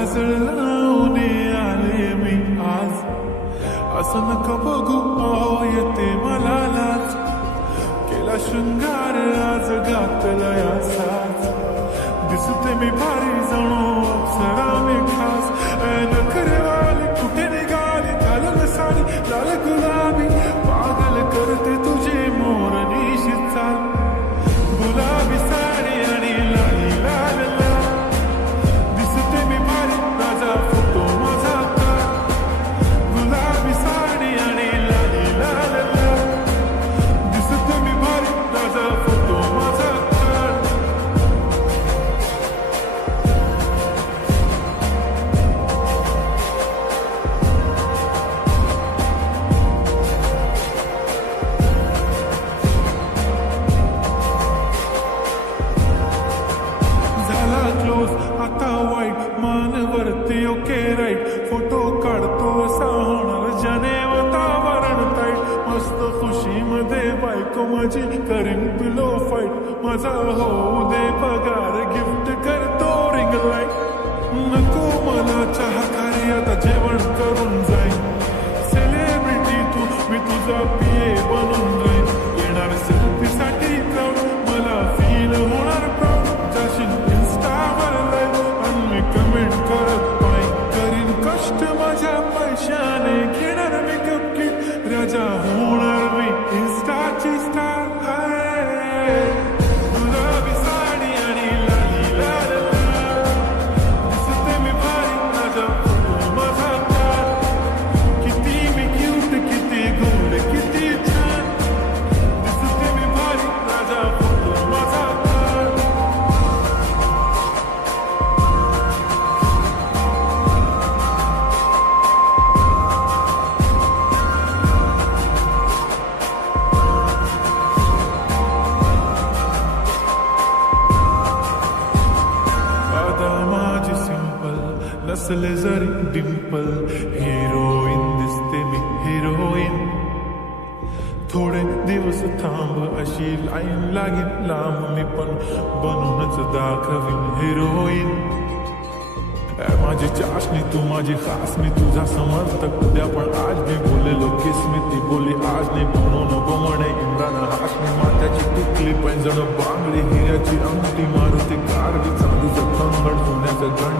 काजळ लावून आले मी आज, असं नका बघू येते मला लाज, केला शृंगार आज घातला साज, दिसते मी भारी जणू अप्सरा मी खास, नखरेवाली कुठे निघाली घालून साडी लाल गुलाबी, पागल करते तुझे मोरनीशी चाल, गुलाबी साडी आणि लाली लाल लाल, दिसते मी भारी राजा फोटो माझा काढ, गुलाबी साडी आणि लाली लाल लाल, दिसते मी भारी राजा फोटो माझा काढ. झाला क्लोज आता वाईट मानवरती ओके राईट, फोटो काढतो असा होणार ज्याने वातावरण ताईट, मस्त खुशीमध्ये बायको माझी करीन पिलो फाईट, माझा होऊ दे पगार गिफ्ट करतो रिंग लाईट, नको मला चहा खारी आता जेवण करून जाईन, सेलिब्रिटी तू मी तुझा पिये बनून जाईन, येणार सेल्फी साठी क्राऊड मला फील होणार प्राऊड, जाशील इंस्टावर लाईव्ह आणि मी कमेंट करत पाय, करीन कष्ट माझ्या पैशाने, घेणार मेकअप किट राजा होणार मी इंस्टाची स्टार. गुलाबी साडी आणि लाली लाल लाल, दिसते मी भारी राजा फोटो माझा काढ, किती मी क्यूट किती गोड किती छान, दिसते मी भारी राजा फोटो माझा काढ. आता माझी सिंपल नसले जरी डिंपल, हिरोईन दिसते मी हिरोईन, थोडे दिवस थांब अशी लाईन लागेल लांब, मी पण बनूनच दाखवीन हिरोईन. माझी चाशनी तू माझी खास, मी तुझा समर्थक उद्या पण आज मी बोलेलो किस, मी ती बोली आज नाही म्हणून म्हणे इम्रान हाशमी, माथ्याची टिकली पैंजण बांगडी हिऱ्याची अंगठी, मारुती कारवी चांदीचं कंगड सोन्याचं गंड,